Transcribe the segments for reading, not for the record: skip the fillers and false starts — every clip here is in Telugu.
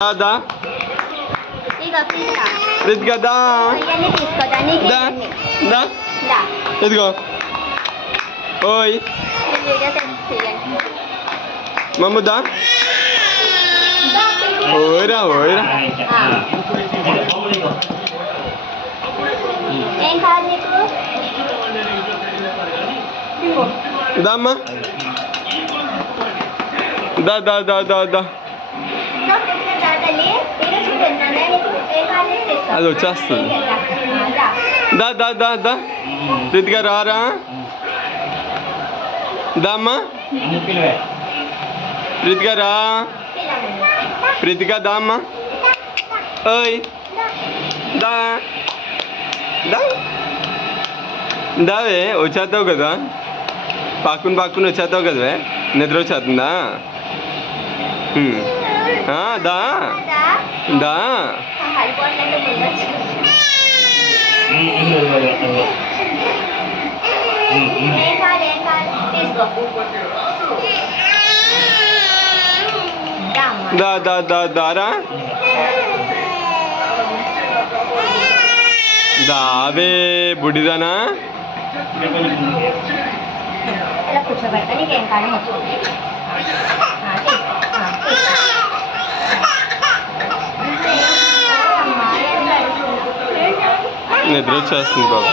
దా రితికా దా దా ఇదిగో ఓయ్ మమ్ము దా ఓయరా ఓయరా దామ్మా దా దా దా దా దా అది వచ్చేస్తుంది దా దా దా దా రితికా రారా దామ్మా రితికా రా రితికా దామ్మా ఓయ్ దా దా దావే వచ్చేస్తావు కదా పాక్కుని వచ్చేస్తావు కదవే నిద్ర వచ్చేస్తుందా దా దా దా దా దా దారా దావే బుడిదానా నిద్ర వచ్చేస్తుంది బాబు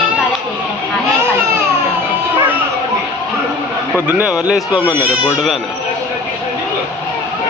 పొద్దున్నే ఎవరు లేచిపోమన్నారు బొడ్డుదానా